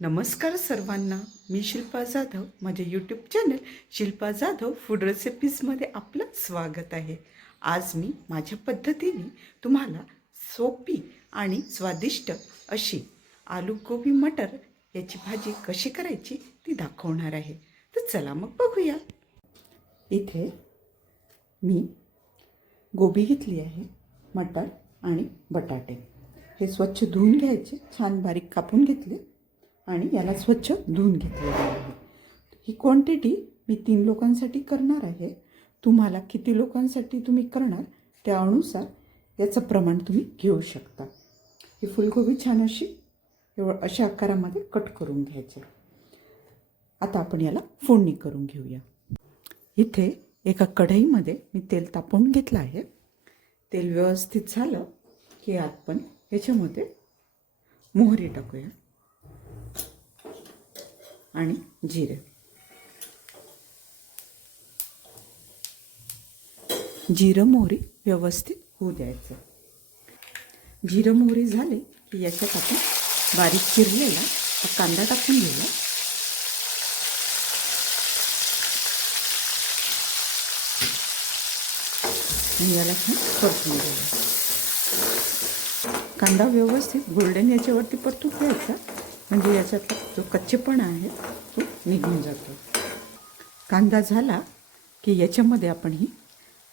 नमस्कार सर्वांना. मी शिल्पा जाधव. माझ्या YouTube channel Shilpa Jadhav food रेसिपीजमध्ये आपलं स्वागत आहे. आज मी माझ्या पद्धतीने तुम्हाला सोपी आणि स्वादिष्ट अशी आलू गोबी मटर याची भाजी कशी करायची ती दाखवणार आहे. तर चला मग बघूया. इथे मी गोबी घेतली आहे मटर आणि बटाटे. हे स्वच्छ धुवून घ्यायचे छान बारीक कापून घेतले. आणि याला स्वच्छ धुवून घेतलेलं आहे. ही क्वांटिटी मी तीन लोकांसाठी करणार आहे. तुम्हाला किती लोकांसाठी तुम्ही करणार त्या अनुसार याचं प्रमाण तुम्ही घेऊ शकता. ही फुलगोबी छान अशी एवढं अशा आकारामध्ये कट करून घ्यायचे. आता आपण याला फोडणी करून घेऊया. इथे एका कढईमध्ये मी तेल तापवून घेतलं आहे. तेल व्यवस्थित झालं की आपण याच्यामध्ये मोहरी टाकूया. आणि जिरे. जिरं मोहरी व्यवस्थित होऊ द्यायचं. जिरं मोहरी झाले की याच्यात आपण बारीक चिरलेला हा कांदा टाकून घेऊया. आणि याला छान परतून घेऊया. कांदा व्यवस्थित गोल्डन याच्यावरती परतून घ्यायचा. म्हणजे याच्यातला जो कच्चेपणा आहे तो निघून जातो. कांदा झाला की याच्यामध्ये आपण ही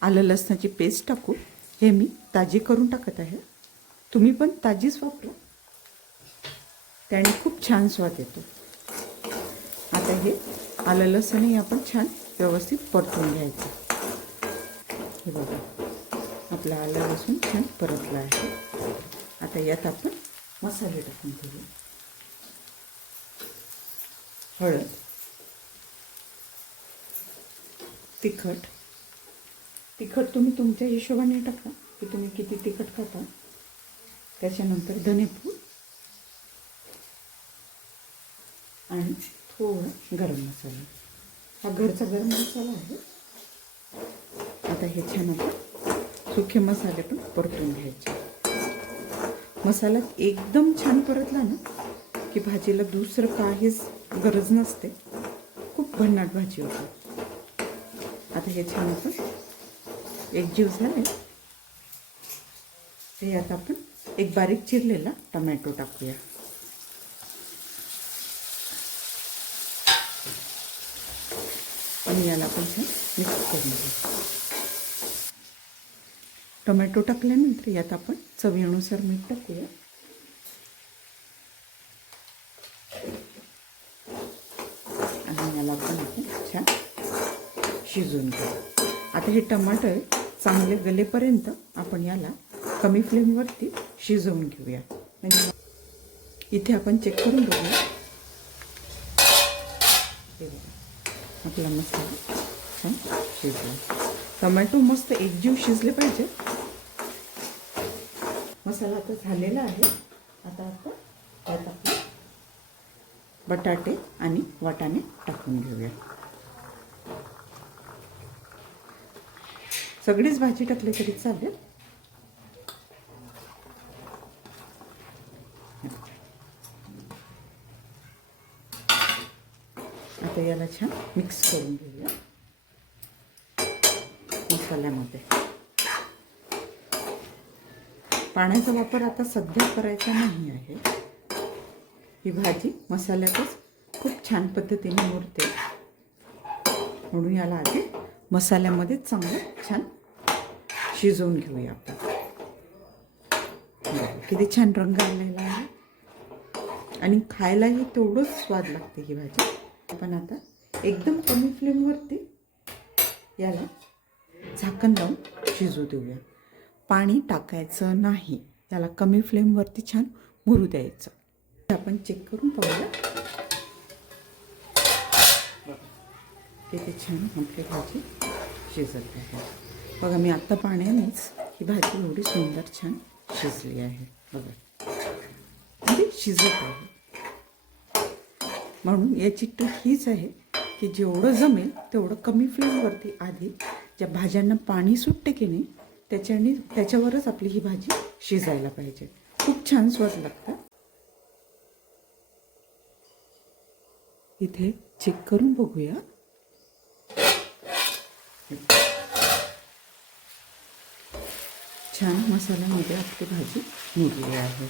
आलं लसणाची पेस्ट टाकू. हे मी ताजी करून टाकत आहे. तुम्ही पण ताजीच वापरा. त्याने खूप छान स्वाद येतो. आता हे आलं लसणही आपण छान व्यवस्थित परतून घ्यायचं. हे बघा. आपलं आलं लसूण छान परतलं आहे. आता यात आपण मसाले टाकून घेऊया हळद तिखट. तिखट तुम्ही तुमच्या हिशोबाने टाका की तुम्ही किती तिखट खाता. त्याच्यानंतर धनेपूड आणि थोडं गरम मसाला. हा घरचा गरम मसाला आहे. आता हे छान आपण सुखे मसाले पण परतून घ्यायचे. मसाला एकदम छान परतला ना की भाजीला दुसरं काहीच गरज नसते. खूप भन्नाट भाजी होते. आता हे छान आपण एकजीव झाले. ते आता आपण एक बारीक चिरलेला टमॅटो टाकूया. आणि याला आपण छान मिक्स करून घेऊ. टोमॅटो टाकल्यानंतर यात आपण चवीनुसार मीठ टाकूया. छान शिजवून घेऊ आता हे टमाटर चांगले गलेपर्यंत आपण याला कमी फ्लेमवरती शिजवून घेऊया. म्हणजे इथे आपण चेक करून बघूया. आपला मसाला छान शिजला. टमॅटो मस्त एकजीव शिजले पाहिजे. मसाला आता झालेला आहे. आता आता त्यात आपण बटाटे आणि वाटाणे टाकून घेऊया. सगळीच भाजी टाकली तरी चालेल. आता याला छान मिक्स करून घेऊया. मसाल्यामध्ये. पाण्याचा वापर आता सध्या करायचा नाही आहे. ही भाजी मसाल्यातच खूप छान पद्धतीने मुरते. म्हणून याला आधी मसाल्यामध्ये चांगलं छान शिजवून घेऊया आपण. किती छान रंग आलेला आहे. आणि खायलाही तेवढंच स्वाद लागते ही भाजी. आपण आता एकदम कमी फ्लेमवरती याला झाकण लावून शिजू देऊया. पाणी टाकायचं नाही. याला कमी फ्लेमवरती छान मुरू द्यायचं. आपण चेक करून पाहूया. किती छान आपली भाजी शिजत आहे. बघा मी आत्ता पाण्यानेच ही भाजी एवढी सुंदर छान शिजली आहे. बघा. म्हणजे शिजत आहे. म्हणून याची ट्रिक हीच आहे की जेवढं जमेल तेवढं कमी फ्लेमवरती आधी ज्या भाज्यांना पाणी सुटते की नाही त्याच्याने त्याच्यावरच आपली ही भाजी शिजायला पाहिजे. खूप छान स्वाद लागतात. इथे चेक करून बघूया. छान मसाल्यामध्ये आपली भाजी मुरली आहे.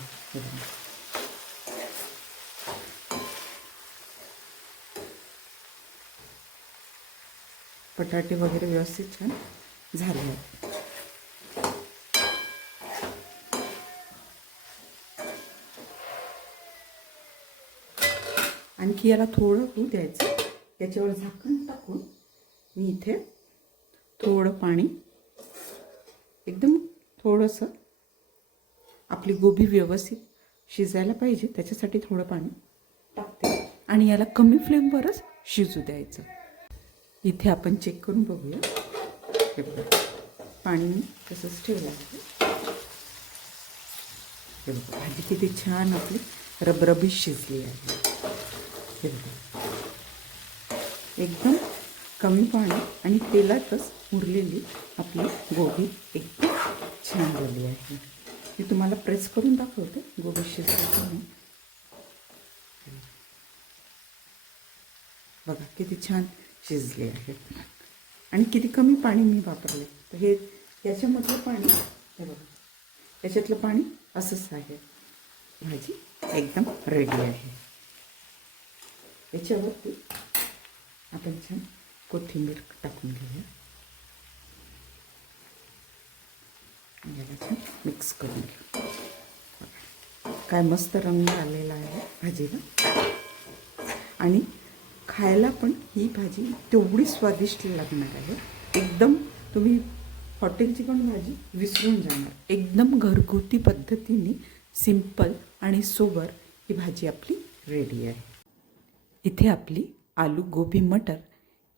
बटाटे वगैरे व्यवस्थित छान झाले आहेत. आणखी याला थोडं होऊ द्यायचं. याच्यावर झाकण टाकून मी इथे थोडं पाणी एकदम थोडंसं आपली गोबी व्यवस्थित शिजायला पाहिजे त्याच्यासाठी थोडं पाणी टाकते. आणि याला कमी फ्लेमवरच शिजू द्यायचं. इथे आपण चेक करून बघूया. हे बघा पाणी मी तसंच ठेवलं आहे. हे बघा भाजी किती छान आपली रबरबी शिजली आहे. हे बघा एकदम कमी पाणी आणि तेलातच उरलेली आपली गोबी एकदम छान झाली आहे. मी तुम्हाला प्रेस करून दाखवते गोबी शिजली बघा किती छान शिजले आहे. आणि किती कमी पाणी मी वापरले. तर हे याच्यामधलं पाणी हे बघा. याच्यातलं पाणी असंच आहे. भाजी एकदम रेडी आहे. याच्यावरती आपण छान कोथिंबीर टाकून घेऊया. याला छान मिक्स करून घेऊ काय मस्त रंग आलेला आहे भाजीला. आणि खायला पण ही भाजी तेवढी स्वादिष्ट लागणार आहे. एकदम तुम्ही हॉटेलची पण भाजी विसरून जाणार. एकदम घरगुती पद्धतीने सिंपल आणि सोबर ही भाजी आपली रेडी आहे. इथे आपली आलू गोबी मटर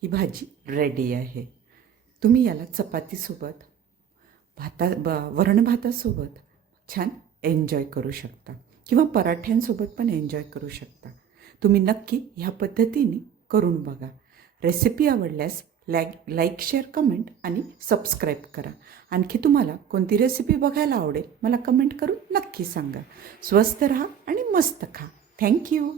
ही भाजी रेडी आहे. तुम्ही याला चपातीसोबत भाता ब वरण भातासोबत छान एन्जॉय करू शकता. किंवा पराठ्यांसोबत पण एन्जॉय करू शकता. तुम्ही नक्की ह्या पद्धतीने करून बघा. रेसिपी आवडल्यास लाईक लाईक शेअर कमेंट आणि सबस्क्राईब करा. आणखी तुम्हाला कोणती रेसिपी बघायला आवडेल मला कमेंट करून नक्की सांगा. स्वस्त राहा आणि मस्त खा. थँक्यू